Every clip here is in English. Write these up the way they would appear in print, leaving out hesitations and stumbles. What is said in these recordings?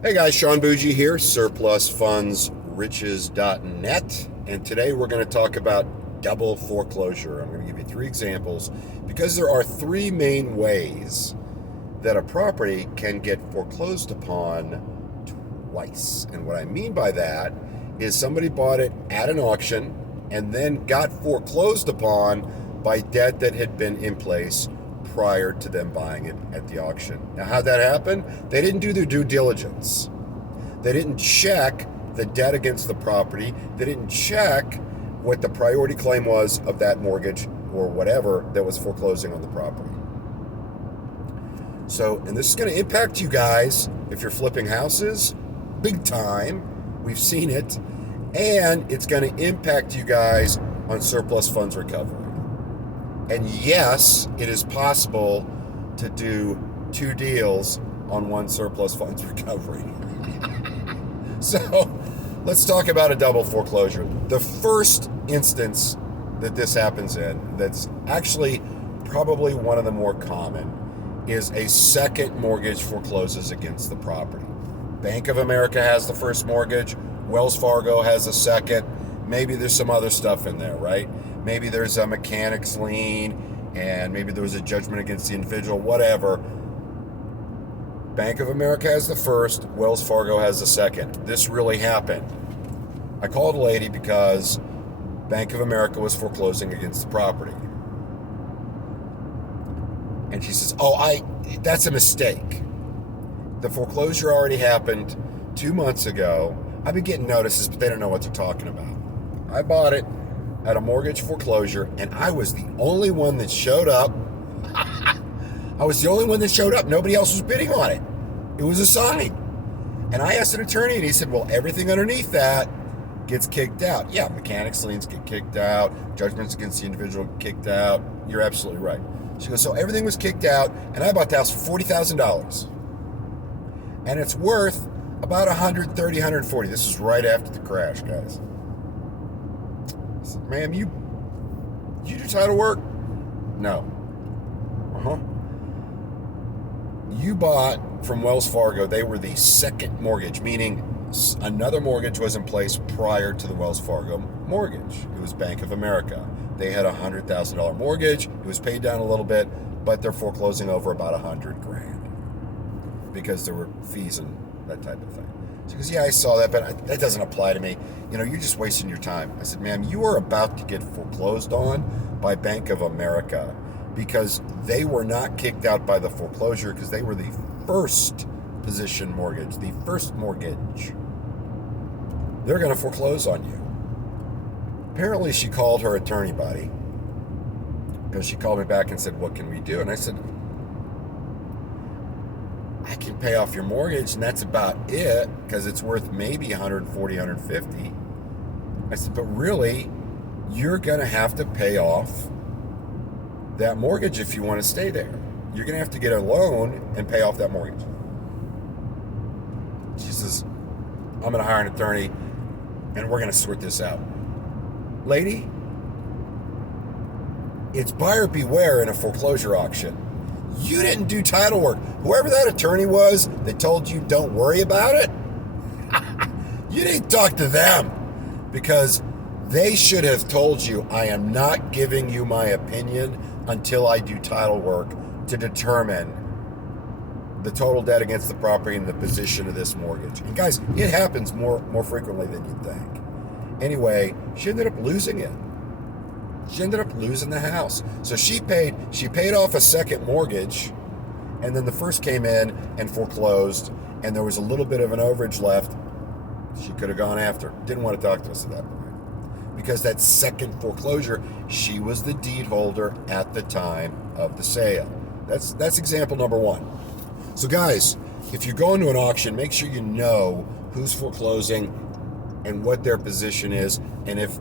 Hey guys, Sean Bougie here, surplusfundsriches.net, and today we're going to talk about double foreclosure. I'm going to give you three examples because there are three main ways that a property can get foreclosed upon twice. And what I mean by that is somebody bought it at an auction and then got foreclosed upon by debt that had been in place prior to them buying it at the auction. Now, how'd that happen? They didn't do their due diligence. They didn't check the debt against the property. They didn't check what the priority claim was of that mortgage or whatever that was foreclosing on the property. So, and this is going to impact you guys if you're flipping houses, big time. We've seen it. And it's going to impact you guys on surplus funds recovery. And yes, it is possible to do two deals on one surplus funds recovery. So let's talk about a double foreclosure. The first instance that this happens in, that's actually probably one of the more common, is a second mortgage forecloses against the property. Bank of America has the first mortgage, Wells Fargo has a second, maybe there's some other stuff in there, right? Maybe there's a mechanic's lien, and maybe there was a judgment against the individual, whatever. Bank of America has the first, Wells Fargo has the second. This really happened. I called a lady because Bank of America was foreclosing against the property. And she says, that's a mistake. The foreclosure already happened 2 months ago. I've been getting notices, but they don't know what they're talking about. I bought it at a mortgage foreclosure, and I was the only one that showed up. I was the only one that showed up. Nobody else was bidding on it. It was a sign. And I asked an attorney, and he said, well, everything underneath that gets kicked out. Yeah, mechanics liens get kicked out. Judgments against the individual get kicked out. You're absolutely right. She goes, so everything was kicked out, and I bought the house for $40,000. And it's worth about $130,000, $140,000. This is right after the crash, guys. I said, ma'am, you do title work? No. You bought from Wells Fargo. They were the second mortgage, meaning another mortgage was in place prior to the Wells Fargo mortgage. It was Bank of America. They had a $100,000 mortgage. It was paid down a little bit, but they're foreclosing over about $100,000 because there were fees and that type of thing. She goes, yeah, I saw that, but that doesn't apply to me. You're just wasting your time. I said, ma'am, you are about to get foreclosed on by Bank of America because they were not kicked out by the foreclosure because they were the first position mortgage, the first mortgage. They're going to foreclose on you. Apparently, she called her attorney buddy because she called me back and said, what can we do? And I said, I can pay off your mortgage, and that's about it, because it's worth maybe $140,000, $150,000. I said, but really, you're going to have to pay off that mortgage if you want to stay there. You're going to have to get a loan and pay off that mortgage. She says, I'm going to hire an attorney, and we're going to sort this out. Lady, it's buyer beware in a foreclosure auction. You didn't do title work. Whoever that attorney was that told you don't worry about it, you didn't talk to them, because they should have told you, I am not giving you my opinion until I do title work to determine the total debt against the property and the position of this mortgage. And guys, it happens more frequently than you'd think. Anyway, she ended up losing it. She ended up losing the house. So she paid off a second mortgage, and then the first came in and foreclosed, and there was a little bit of an overage left. She could have gone after. Didn't want to talk to us at that point. Because that second foreclosure, she was the deed holder at the time of the sale. That's example number one. So guys, if you're going to an auction, make sure you know who's foreclosing and what their position is, and if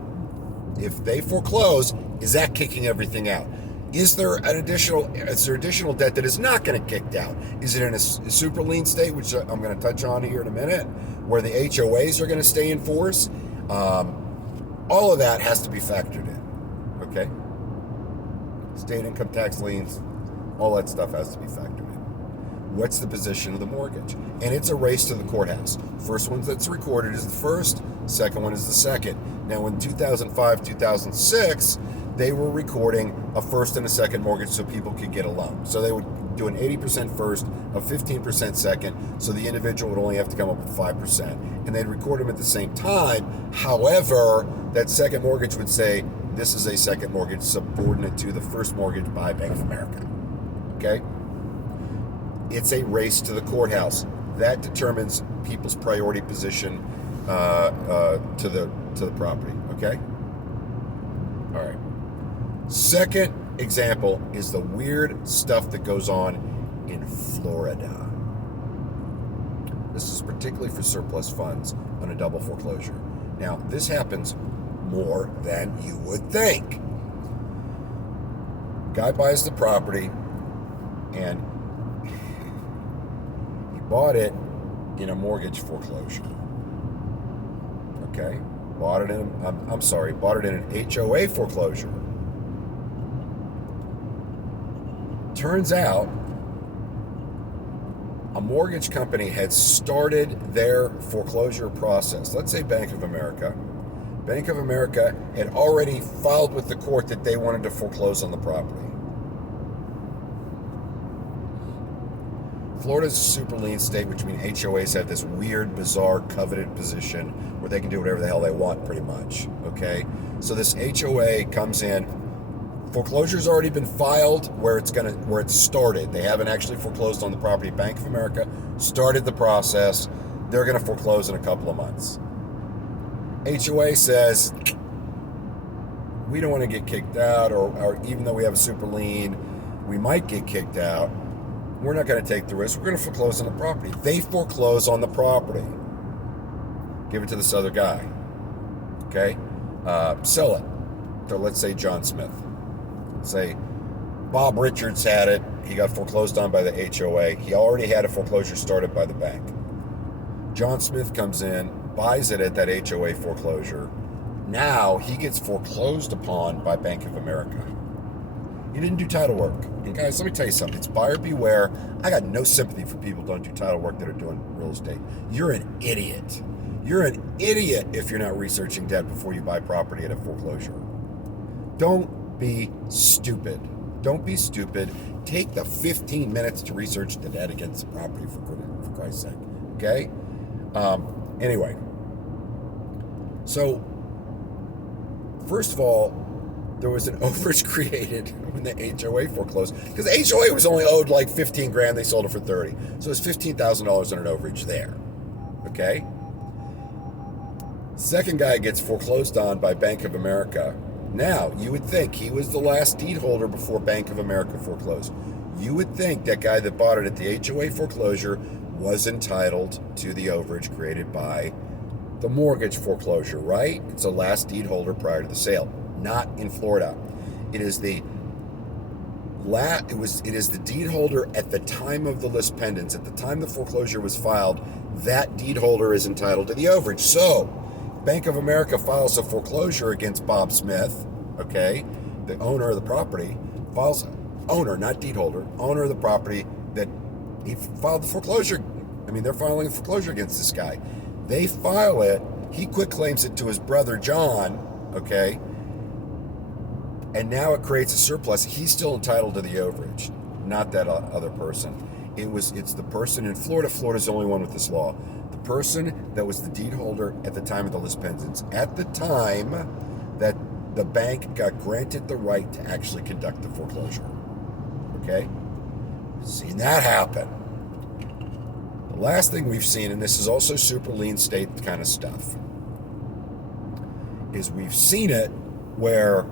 they foreclose, is that kicking everything out? Is there additional debt that is not going to get kicked out? Is it in a super lien state, which I'm going to touch on here in a minute, where the HOAs are going to stay in force? All of that has to be factored in, okay? State income tax liens, all that stuff has to be factored in. what's the position of the mortgage. And it's a race to the courthouse. First one that's recorded is the first, second one is the second. Now in 2005, 2006, they were recording a first and a second mortgage so people could get a loan. So they would do an 80% first, a 15% second, so the individual would only have to come up with 5%. And they'd record them at the same time. However, that second mortgage would say, this is a second mortgage subordinate to the first mortgage by Bank of America. Okay? It's a race to the courthouse. That determines people's priority position to the property. Okay? All right. Second example is the weird stuff that goes on in Florida. This is particularly for surplus funds on a double foreclosure. Now, this happens more than you would think. Guy buys the property and he bought it in a mortgage foreclosure. Okay? Bought it in an HOA foreclosure. Turns out a mortgage company had started their foreclosure process. Let's say Bank of America. Bank of America had already filed with the court that they wanted to foreclose on the property. Florida's a super lien state, which means HOAs have this weird, bizarre, coveted position where they can do whatever the hell they want, pretty much. Okay? So this HOA comes in. Foreclosure's already been filed where it's started. They haven't actually foreclosed on the property. Bank of America started the process. They're going to foreclose in a couple of months. HOA says, we don't want to get kicked out, or even though we have a super lien, we might get kicked out. We're not going to take the risk. We're going to foreclose on the property. They foreclose on the property. Give it to this other guy. Okay? Sell it to, let's say, John Smith. Say Bob Richards had it. He got foreclosed on by the HOA. He already had a foreclosure started by the bank. John Smith comes in, buys it at that HOA foreclosure. Now he gets foreclosed upon by Bank of America. He didn't do title work. And guys, let me tell you something. It's buyer beware. I got no sympathy for people who don't do title work that are doing real estate. You're an idiot. You're an idiot if you're not researching debt before you buy property at a foreclosure. Don't be stupid. Don't be stupid. Take the 15 minutes to research the debt against the property, for Christ's sake. Okay? Anyway. So, first of all, there was an overage created when the HOA foreclosed. Because the HOA was only owed like 15 grand. They sold it for 30. So it's $15,000 on an overage there. Okay? Second guy gets foreclosed on by Bank of America. Now, you would think he was the last deed holder before Bank of America foreclosed. You would think that guy that bought it at the HOA foreclosure was entitled to the overage created by the mortgage foreclosure, right? It's a last deed holder prior to the sale. Not in Florida. It is the deed holder at the time of the lis pendens. At the time the foreclosure was filed, that deed holder is entitled to the overage. So, Bank of America files a foreclosure against Bob Smith, okay, the owner of the property, owner, not deed holder, owner of the property that he filed the foreclosure. I mean, they're filing a foreclosure against this guy. They file it, he quit claims it to his brother John, okay, and now it creates a surplus. He's still entitled to the overage, not that other person. It's the person in Florida. Florida's the only one with this law. The person that was the deed holder at the time of the lis pendens, at the time that the bank got granted the right to actually conduct the foreclosure. Okay? Seen that happen. The last thing we've seen, and this is also super lien state kind of stuff, is we've seen it where,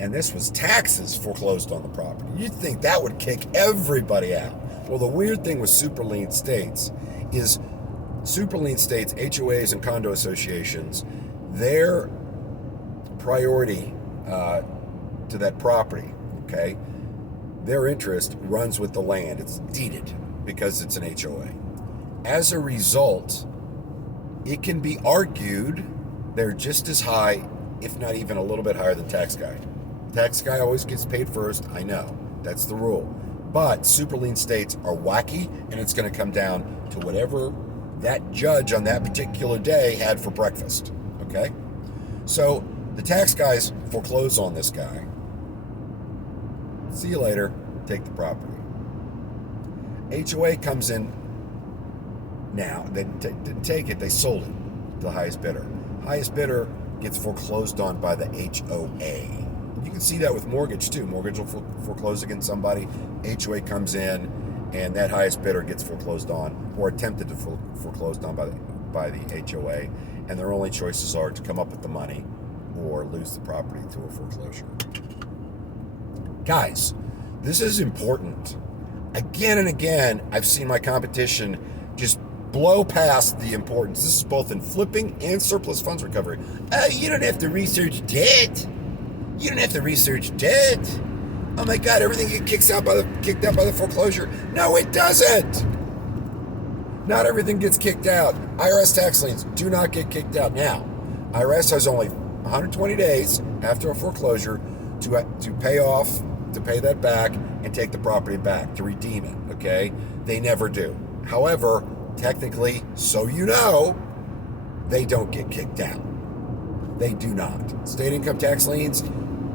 and this was taxes foreclosed on the property. You'd think that would kick everybody out. Well, the weird thing with super lien states is super lien states, HOAs and condo associations, their priority to that property, okay, their interest runs with the land. It's deeded because it's an HOA. As a result, it can be argued they're just as high, if not even a little bit higher than tax guy. Tax guy always gets paid first, I know. That's the rule. But super lien states are wacky, and it's going to come down to whatever that judge on that particular day had for breakfast. Okay? So the tax guys foreclose on this guy. See you later. Take the property. HOA comes in now. They didn't take it. They sold it to the highest bidder. Highest bidder gets foreclosed on by the HOA. You can see that with mortgage too. Mortgage will foreclose against somebody. HOA comes in, and that highest bidder gets foreclosed on, or attempted to foreclosed on by the HOA. And their only choices are to come up with the money or lose the property through a foreclosure. Guys, this is important. Again and again, I've seen my competition just blow past the importance. This is both in flipping and surplus funds recovery. You don't have to research debt. You don't have to research debt. Oh my God, everything gets kicked out by the foreclosure. No, it doesn't. Not everything gets kicked out. IRS tax liens do not get kicked out. Now, IRS has only 120 days after a foreclosure to pay that back and take the property back, to redeem it, okay? They never do. However, technically, so you know, they don't get kicked out. They do not. State income tax liens,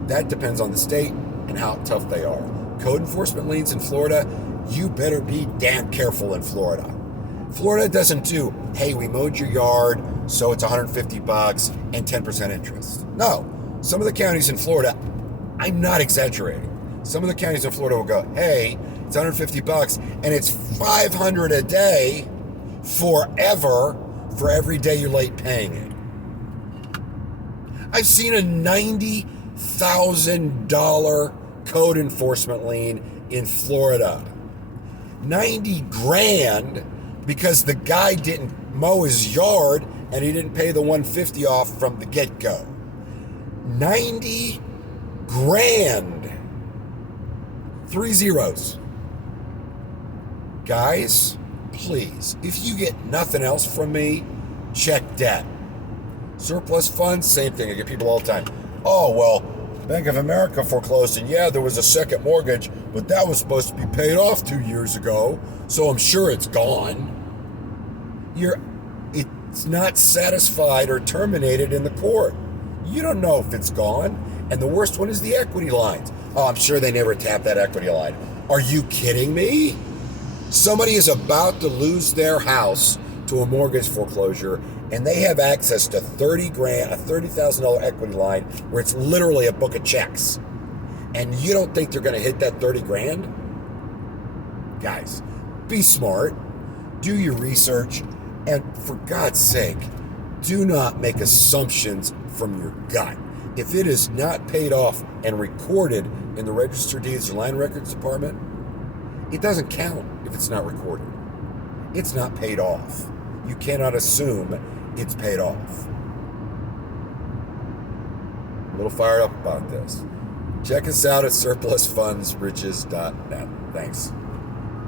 that depends on the state and how tough they are. Code enforcement liens in Florida, you better be damn careful in Florida. Florida doesn't do, hey, we mowed your yard, so it's $150 and 10% interest. No, some of the counties in Florida, I'm not exaggerating. Some of the counties in Florida will go, hey, it's $150 and it's $500 a day forever for every day you're late paying it. I've seen a $90,000 code enforcement lien in Florida. 90 grand because the guy didn't mow his yard and he didn't pay the $150 off from the get-go. 90 grand. 3 zeros. Guys, please, if you get nothing else from me, check debt. Surplus funds, same thing. I get people all the time. Oh, well, Bank of America foreclosed, and yeah, there was a second mortgage, but that was supposed to be paid off 2 years ago, so I'm sure it's gone. It's not satisfied or terminated in the court. You don't know if it's gone. And the worst one is the equity lines. Oh, I'm sure they never tap that equity line. Are you kidding me? Somebody is about to lose their house to a mortgage foreclosure, and they have access to $30,000, a $30,000 equity line where it's literally a book of checks. And you don't think they're going to hit that 30 grand? Guys, be smart. Do your research. And for God's sake, do not make assumptions from your gut. If it is not paid off and recorded in the Register of Deeds or Land Records Department, it doesn't count if it's not recorded. It's not paid off. You cannot assume it's paid off. I'm a little fired up about this. Check us out at surplusfundsriches.net. Thanks.